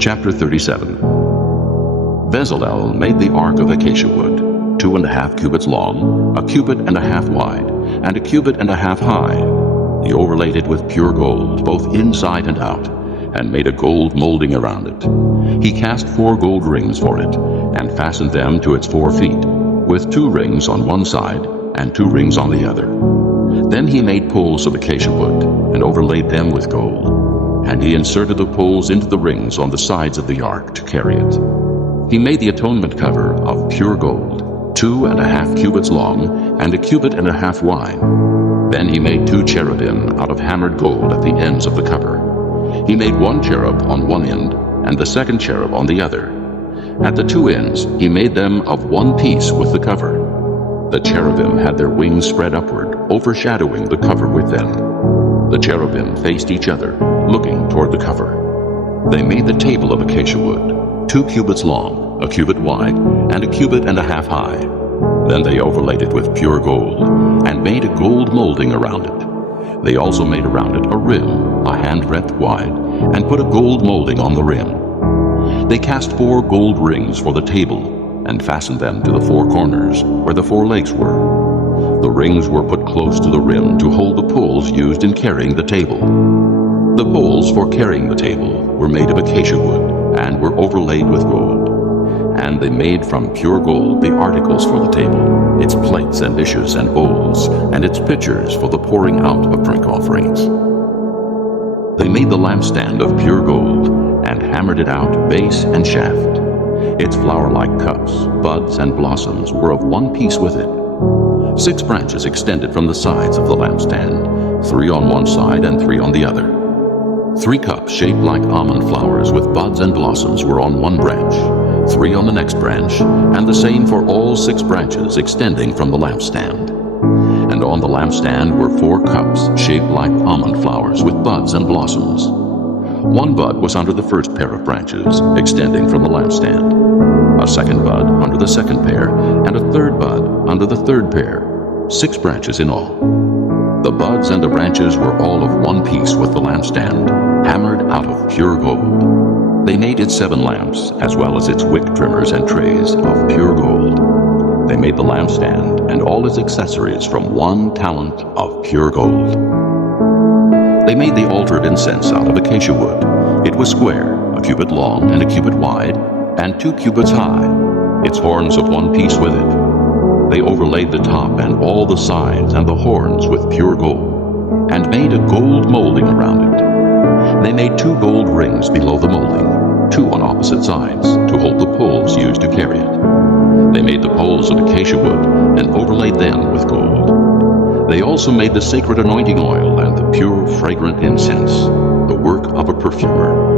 Chapter 37. Bezalel made the ark of acacia wood, 2.5 cubits long, 1.5 cubits wide, and 1.5 cubits high. He overlaid it with pure gold, both inside and out, and made a gold molding around it. He cast 4 gold rings for it, and fastened them to its 4 feet, with 2 rings on one side and 2 rings on the other. Then he made poles of acacia wood, and overlaid them with gold. And he inserted the poles into the rings on the sides of the ark to carry it. He made the atonement cover of pure gold, 2.5 cubits long, and 1.5 cubits wide. Then he made 2 cherubim out of hammered gold at the ends of the cover. He made 1 cherub on one end, and the second cherub on the other. At the 2 ends he made them of one piece with the cover. The cherubim had their wings spread upward, overshadowing the cover with them. The cherubim faced each other, looking toward the cover. They made the table of acacia wood, 2 cubits long, 1 cubit wide, and 1.5 cubits high. Then they overlaid it with pure gold, and made a gold molding around it. They also made around it a rim, a handbreadth wide, and put a gold molding on the rim. They cast 4 gold rings for the table, and fastened them to the 4 corners, where the 4 legs were. The rings were put close to the rim to hold the poles used in carrying the table. The poles for carrying the table were made of acacia wood, and were overlaid with gold. And they made from pure gold the articles for the table, its plates and dishes and bowls, and its pitchers for the pouring out of drink offerings. They made the lampstand of pure gold, and hammered it out base and shaft. Its flower-like cups, buds, and blossoms were of one piece with it. 6 branches extended from the sides of the lampstand, 3 on one side and 3 on the other. 3 cups shaped like almond flowers with buds and blossoms were on one branch, 3 on the next branch, and the same for all 6 branches extending from the lampstand. And on the lampstand were 4 cups shaped like almond flowers with buds and blossoms. 1 bud was under the first pair of branches, extending from the lampstand, a second bud under the second pair, and a third bud under the third pair, 6 branches in all. The buds and the branches were all of one piece with the lampstand, hammered out of pure gold. They made its 7 lamps, as well as its wick trimmers and trays, of pure gold. They made the lampstand and all its accessories from 1 talent of pure gold. They made the altar of incense out of acacia wood. It was square, 1 cubit long and 1 cubit wide, and 2 cubits high, its horns of one piece with it. They overlaid the top and all the sides and the horns with pure gold, and made a gold molding around it. They made 2 gold rings below the molding, 2 on opposite sides, to hold the poles used to carry it. They made the poles of acacia wood, and overlaid them with gold. They also made the sacred anointing oil and the pure fragrant incense, the work of a perfumer.